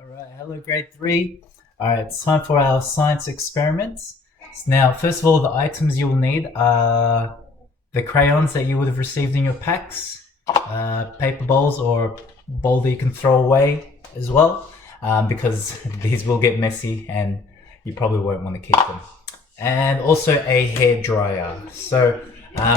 All right, hello grade 3. All right, it's time for our science experiments. So now, first of all, the items you will need are the crayons that you would have received in your packs, paper bowls or bowl that you can throw away as well, because these will get messy and you probably won't want to keep them. And also a hair dryer. So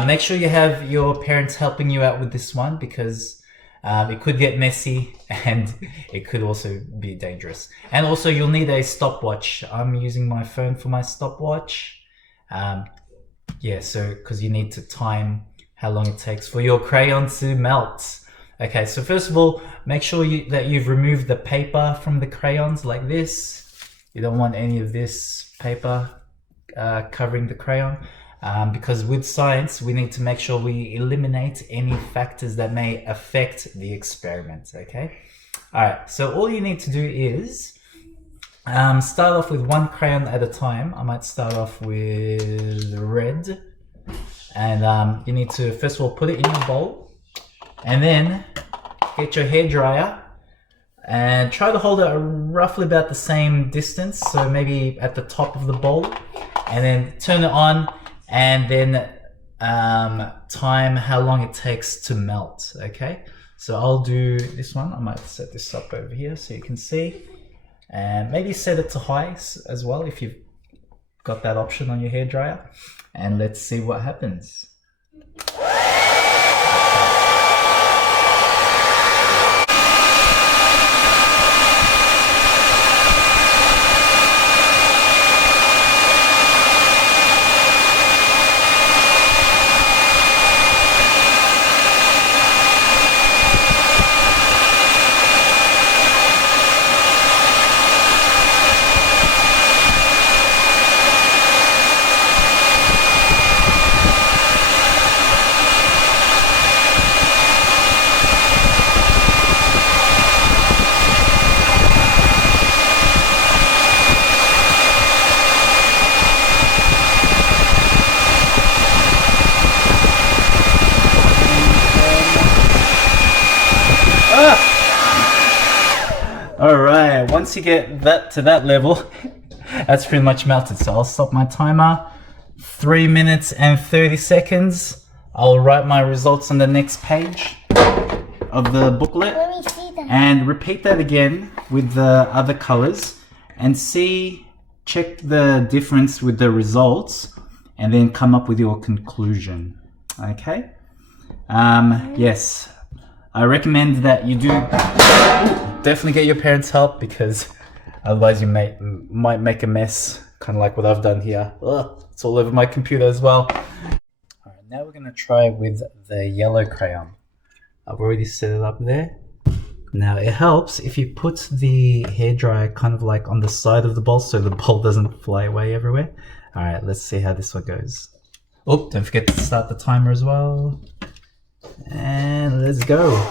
make sure you have your parents helping you out with this one because it could get messy and it could also be dangerous. And also you'll need a stopwatch. I'm using my phone for my stopwatch. Yeah, so because you need to time how long it takes for your crayon to melt. Okay, so first of all, make sure that you've removed the paper from the crayons like this. You don't want any of this paper covering the crayon. Because with science, we need to make sure we eliminate any factors that may affect the experiment, okay? All right, so all you need to do is start off with one crayon at a time. I might start off with red. And you need to, first of all, put it in your bowl. And then get your hair dryer and try to hold it roughly about the same distance. So maybe at the top of the bowl. And then turn it on. And then time how long it takes to melt, okay? So I'll do this one. I might set this up over here so you can see. And maybe set it to high as well if you've got that option on your hairdryer. And let's see what happens. All right, once you get that to that level, that's pretty much melted. So I'll stop my timer. 3 minutes and 30 seconds. I'll write my results on the next page of the booklet. Let me see them. And repeat that again with the other colors and check the difference with the results and then come up with your conclusion. Okay? Yes, I recommend that you do definitely get your parents' help because otherwise you might make a mess, kind of like what I've done here. Ugh, it's all over my computer as well. All right, now we're going to try with the yellow crayon. I've already set it up there. Now it helps if you put the hairdryer kind of like on the side of the bowl so the bowl doesn't fly away everywhere. All right, let's see how this one goes. Oh, don't forget to start the timer as well. And let's go.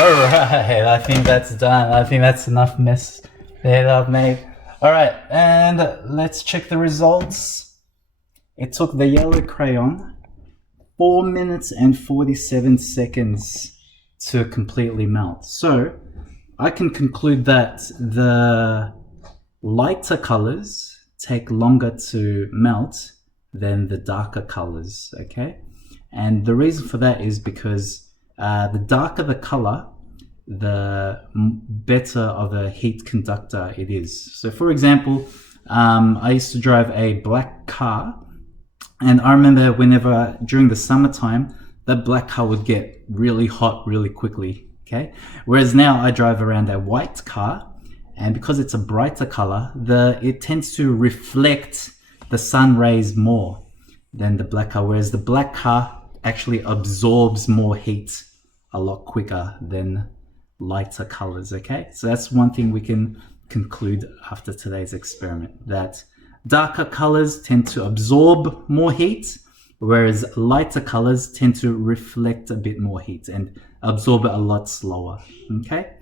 Alright, I think that's done. I think that's enough mess that I've made. Alright, and let's check the results. It took the yellow crayon 4 minutes and 47 seconds to completely melt. So, I can conclude that the lighter colors take longer to melt than the darker colors, okay? And the reason for that is because the darker the color, the better of a heat conductor it is. So for example, I used to drive a black car And I remember whenever during the summertime, that black car would get really hot really quickly. Okay, whereas now I drive around a white car, and because it's a brighter color, it tends to reflect the sun rays more than the black car. Whereas the black car actually absorbs more heat a lot quicker than lighter colors. Okay, so that's one thing we can conclude after today's experiment, that darker colors tend to absorb more heat, whereas lighter colors tend to reflect a bit more heat and absorb it a lot slower. Okay,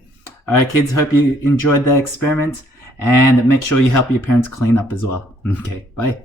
all right kids, hope you enjoyed that experiment, and make sure you help your parents clean up as well. Okay, bye.